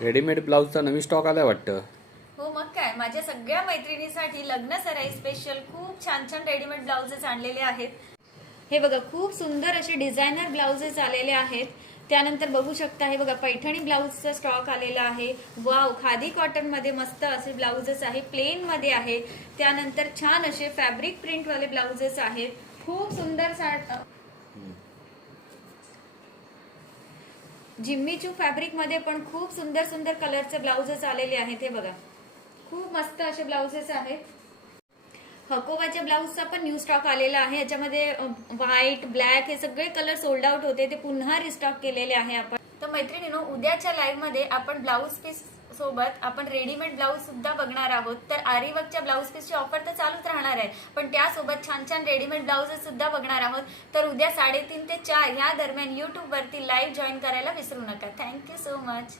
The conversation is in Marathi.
रेडीमेड ब्लाऊजचा नवीन स्टॉक आलाय वाटतं. हो मग काय, माझ्या सगळ्या मैत्रिणीसाठी लग्न सराई स्पेशल खूप छान छान रेडीमेड ब्लाउजेस आणलेले आहेत. हे बघा, खूप सुंदर असे डिझायनर ब्लाउजेस आलेले आहेत. त्यानंतर बघू शकता, हे बघा पैठणी ब्लाउजचा स्टॉक आलेला आहे. वाव, खादी कॉटन मध्ये मस्त असे ब्लाउजेस आहे, प्लेन मध्ये आहे. त्यानंतर छान असे फॅब्रिक प्रिंट वाले ब्लाउजेस आहेत. खूप सुंदर जिम्मीचू फॅब्रिक मध्ये पण खूप सुंदर सुंदर कलरचे ब्लाउजेस आलेले आहेत. हे बघा, खूप मस्त असे ब्लाउजेस आहेत. हकोबाच्या ब्लाउजचा पण न्यू स्टॉक आलेला आहे. याच्यामध्ये व्हाईट, ब्लॅक हे सगळे कलर सोल्ड आउट होते, ते पुन्हा रिस्टॉक केलेले आहे आपण. तर मैत्रिणींनो, उद्याच्या लाईव्ह मध्ये आपण ब्लाउज पीस सोबत आपण रेडीमेड ब्लाउज सुद्धा बघणार आहोत. तर आरीवर्कच्या ब्लाउज पीसची ऑफर तर चालूच राहणार आहे, पण त्यासोबत छान छान रेडीमेड ब्लाउजेस सुद्धा बघणार आहोत. तर उद्या 3:30 ते 4 या दरम्यान YouTube वरती लाईव्ह जॉईन करायला विसरू नका. Thank you so much.